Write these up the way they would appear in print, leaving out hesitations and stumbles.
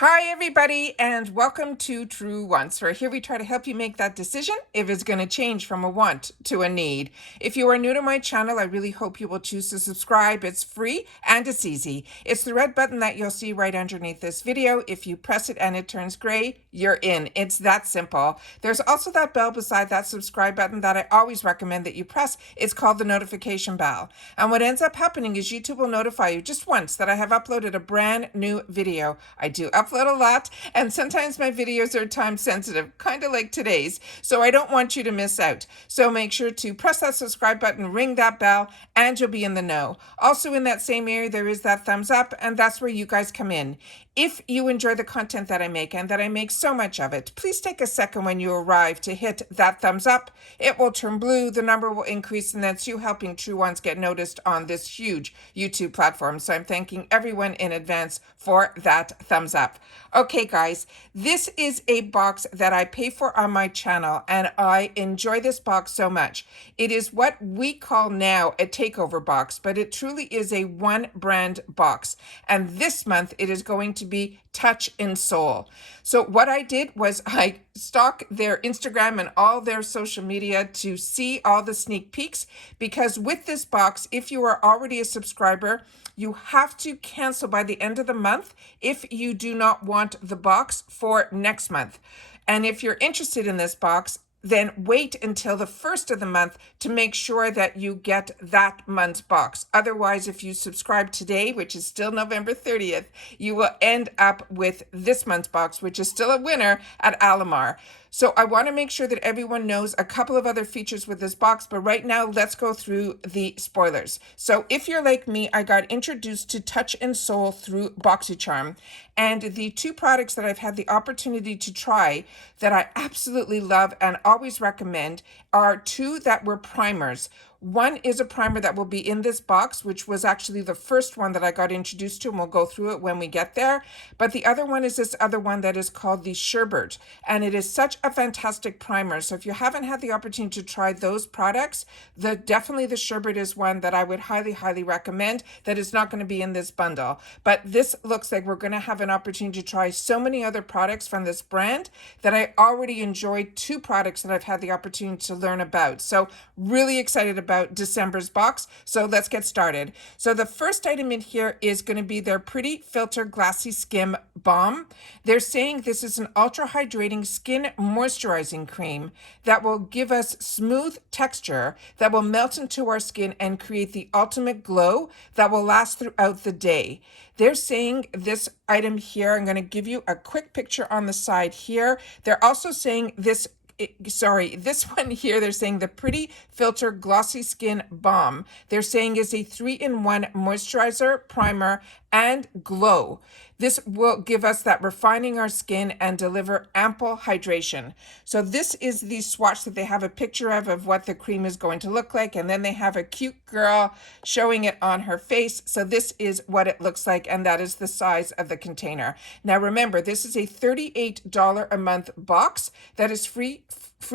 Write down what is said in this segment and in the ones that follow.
Hi, everybody, and welcome to Truewants, where here we try to help you make that decision if it's going to change from a want to a need. If you are new to my channel, I really hope you will choose to subscribe. It's free and it's easy. It's the red button that you'll see right underneath this video. If you press it and it turns gray, you're in. It's that simple. There's also that bell beside that subscribe button that I always recommend that you press. It's called the notification bell. And what ends up happening is YouTube will notify you just once that I have uploaded a brand new video. I do upload a lot, and sometimes my videos are time sensitive, kind of like today's, so I don't want you to miss out. So make sure to press that subscribe button, ring that bell, and you'll be in the know. Also in that same area, there is that thumbs up, and that's where you guys come in. If you enjoy the content that I make, and that I make so much of it, please take a second when you arrive to hit that thumbs up. It will turn blue, the number will increase, and that's you helping Truewants get noticed on this huge YouTube platform. So I'm thanking everyone in advance for that thumbs up. Okay, guys, this is a box that I pay for on my channel, and I enjoy this box so much. It is what we call now a takeover box, but it truly is a one brand box. And this month it is going to be Touch in Soul. So what I did was I stalked their Instagram and all their social media to see all the sneak peeks, because with this box, if you are already a subscriber, you have to cancel by the end of the month if you do not want the box for next month. And if you're interested in this box, then wait until the first of the month to make sure that you get that month's box. Otherwise, if you subscribe today, which is still November 30th, you will end up with this month's box, which is still a winner at Alamar. So I want to make sure that everyone knows a couple of other features with this box, but right now let's go through the spoilers. So if you're like me, I got introduced to Touch in Soul through BoxyCharm, and the two products that I've had the opportunity to try that I absolutely love and always recommend are two that were primers. One is a primer that will be in this box, which was actually the first one that I got introduced to, and we'll go through it when we get there. But the other one is this other one that is called the Sherbet, and it is such a fantastic primer. So if you haven't had the opportunity to try those products, definitely the Sherbet is one that I would highly, highly recommend. That is not going to be in this bundle. But this looks like we're going to have an opportunity to try so many other products from this brand that I already enjoyed two products that I've had the opportunity to learn about. So really excited about December's box. So let's get started. So the first item in here is going to be their Pretty Filter Glassy Skin Balm. They're saying this is an ultra hydrating skin moisturizing cream that will give us smooth texture that will melt into our skin and create the ultimate glow that will last throughout the day. They're saying this item here, I'm going to give you a quick picture on the side here. They're also saying this one here, they're saying the Pretty Filter Glossy Skin Balm. They're saying is a 3-in-1 moisturizer, primer, and glow. This will give us that refining our skin and deliver ample hydration. So this is the swatch that they have a picture of what the cream is going to look like. And then they have a cute girl showing it on her face. So this is what it looks like. And that is the size of the container. Now remember, this is a $38 a month box that is free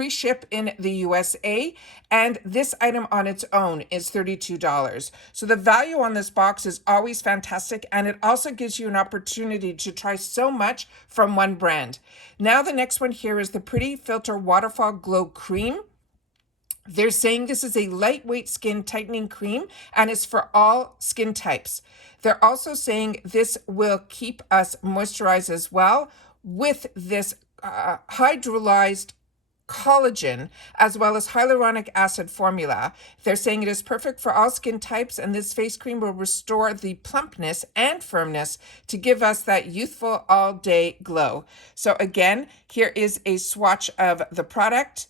ship in the USA, and this item on its own is $32. So the value on this box is always fantastic, and it also gives you an opportunity to try so much from one brand. Now the next one here is the Pretty Filter Waterfall Glow Cream. They're saying this is a lightweight skin tightening cream and it's for all skin types. They're also saying this will keep us moisturized as well with this hydrolyzed collagen as well as hyaluronic acid formula. They're saying it is perfect for all skin types, and this face cream will restore the plumpness and firmness to give us that youthful all-day glow. So again, here is a swatch of the product,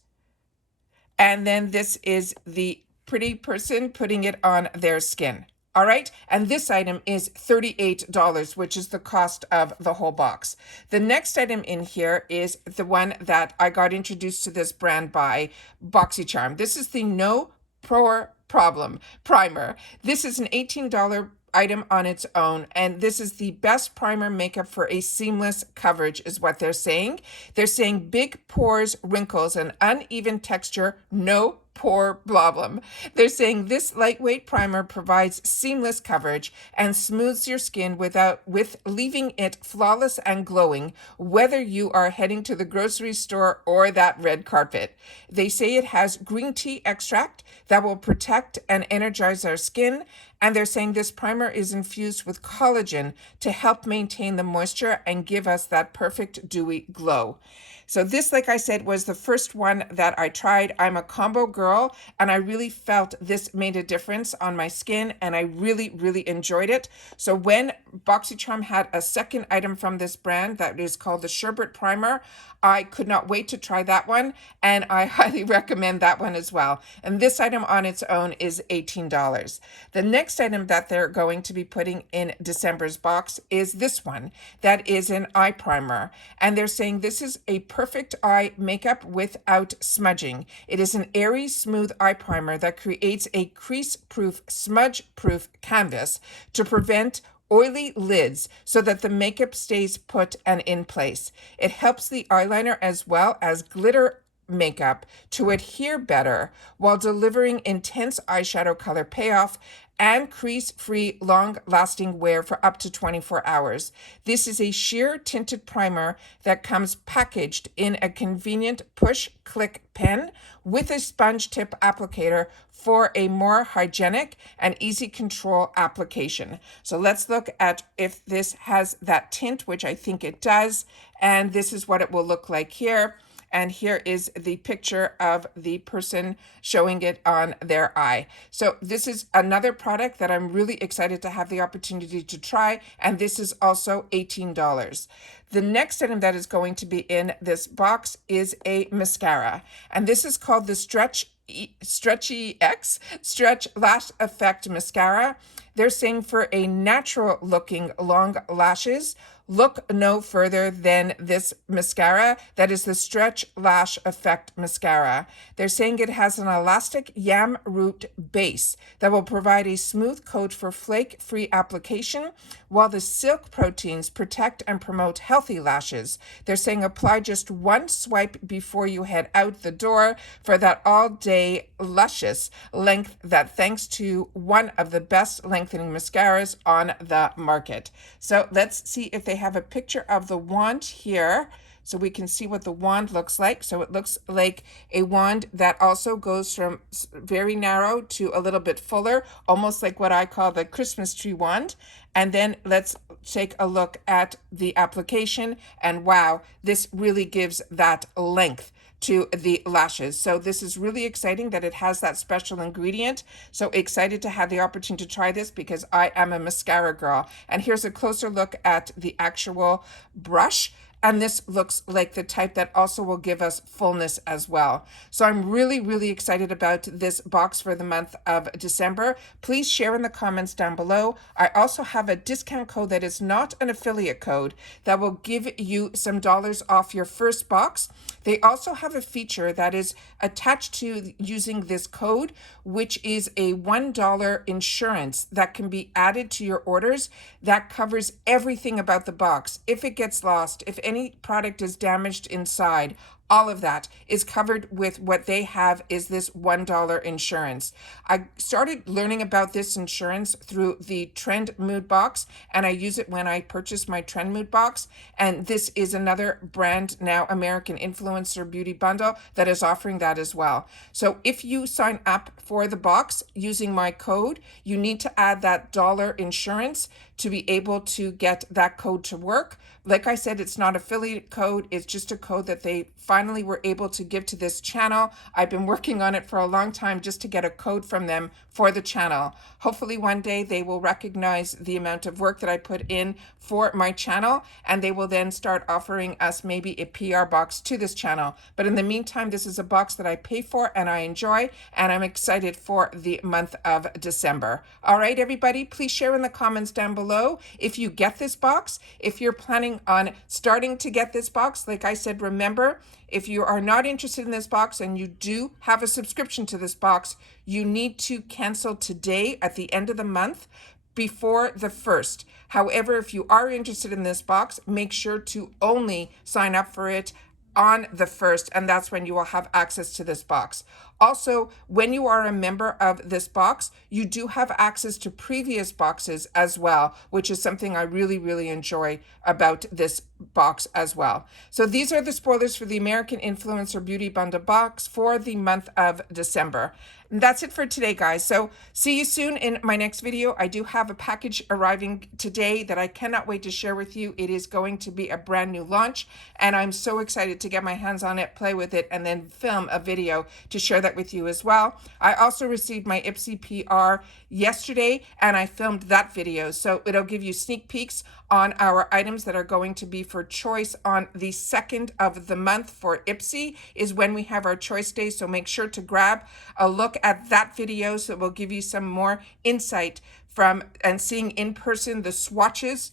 and then this is the pretty person putting it on their skin. All right, and this item is $38, which is the cost of the whole box. The next item in here is the one that I got introduced to this brand by BoxyCharm. This is the No Pore Problem Primer. This is an $18 item on its own, and this is the best primer makeup for a seamless coverage is what they're saying. They're saying big pores, wrinkles, and uneven texture, no pore problem. They're saying this lightweight primer provides seamless coverage and smooths your skin with leaving it flawless and glowing, whether you are heading to the grocery store or that red carpet. They say it has green tea extract that will protect and energize our skin. And they're saying this primer is infused with collagen to help maintain the moisture and give us that perfect dewy glow. So this, like I said, was the first one that I tried. I'm a combo girl, and I really felt this made a difference on my skin, and I really, really enjoyed it. So when BoxyCharm had a second item from this brand that is called the Sherbet Primer, I could not wait to try that one, and I highly recommend that one as well. And this item on its own is $18. The next item that they're going to be putting in December's box is this one. That is an eye primer. And they're saying this is a perfect eye makeup without smudging. It is an airy, smooth eye primer that creates a crease-proof, smudge-proof canvas to prevent oily lids so that the makeup stays put and in place. It helps the eyeliner as well as glitter makeup to adhere better while delivering intense eyeshadow color payoff and crease-free, long-lasting wear for up to 24 hours. This is a sheer tinted primer that comes packaged in a convenient push-click pen with a sponge tip applicator for a more hygienic and easy control application. So let's look at if this has that tint, which I think it does, and this is what it will look like here. And here is the picture of the person showing it on their eye. So this is another product that I'm really excited to have the opportunity to try. And this is also $18. The next item that is going to be in this box is a mascara. And this is called the Stretchy X Stretch Lash Effect Mascara. They're saying for a natural looking long lashes, look no further than this mascara. That is the Stretch Lash Effect Mascara. They're saying it has an elastic yam root base that will provide a smooth coat for flake-free application, while the silk proteins protect and promote healthy lashes. They're saying apply just one swipe before you head out the door for that all-day luscious length that thanks to one of the best lengthening mascaras on the market. So let's see if they have a picture of the wand here so we can see what the wand looks like. So it looks like a wand that also goes from very narrow to a little bit fuller, almost like what I call the Christmas tree wand. And then let's take a look at the application, and wow, this really gives that length to the lashes. So this is really exciting that it has that special ingredient. So excited to have the opportunity to try this because I am a mascara girl. And here's a closer look at the actual brush. And this looks like the type that also will give us fullness as well. So I'm really, really excited about this box for the month of December. Please share in the comments down below. I also have a discount code that is not an affiliate code that will give you some dollars off your first box. They also have a feature that is attached to using this code, which is a $1 insurance that can be added to your orders that covers everything about the box. If it gets lost, if any product is damaged inside, all of that is covered with what they have is this $1 insurance. I started learning about this insurance through the Trend Mood Box, and I use it when I purchase my Trend Mood Box. And this is another brand now, American Influencer Beauty Bundle, that is offering that as well. So if you sign up for the box using my code, you need to add that dollar insurance to be able to get that code to work. Like I said, it's not affiliate code. It's just a code that they finally were able to give to this channel. I've been working on it for a long time just to get a code from them for the channel. Hopefully one day they will recognize the amount of work that I put in for my channel, and they will then start offering us maybe a PR box to this channel. But in the meantime, this is a box that I pay for and I enjoy, and I'm excited for the month of December. All right, everybody, please share in the comments down below if you get this box. If you're planning on starting to get this box, like I said, remember, if you are not interested in this box and you do have a subscription to this box, you need to cancel today at the end of the month before the 1st. However, if you are interested in this box, make sure to only sign up for it on the 1st, and that's when you will have access to this box. Also, when you are a member of this box, you do have access to previous boxes as well, which is something I really, really enjoy about this box as well. So these are the spoilers for the American Influencer Beauty Bundle box for the month of December. And that's it for today, guys. So see you soon in my next video. I do have a package arriving today that I cannot wait to share with you. It is going to be a brand new launch, and I'm so excited to get my hands on it, play with it, and then film a video to share that with you as well. I also received my IPSY PR yesterday, and I filmed that video. So it'll give you sneak peeks on our items that are going to be for choice on the 2nd of the month for IPSY is when we have our choice day. So make sure to grab a look at that video, so it will give you some more insight from and seeing in person the swatches.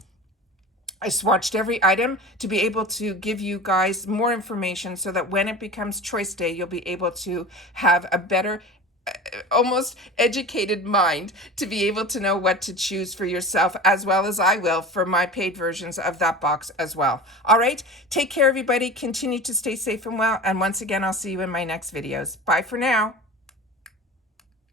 I swatched every item to be able to give you guys more information so that when it becomes choice day, you'll be able to have a better almost educated mind to be able to know what to choose for yourself, as well as I will for my paid versions of that box as well. All right, take care, everybody. Continue to stay safe and well. And once again, I'll see you in my next videos. Bye for now.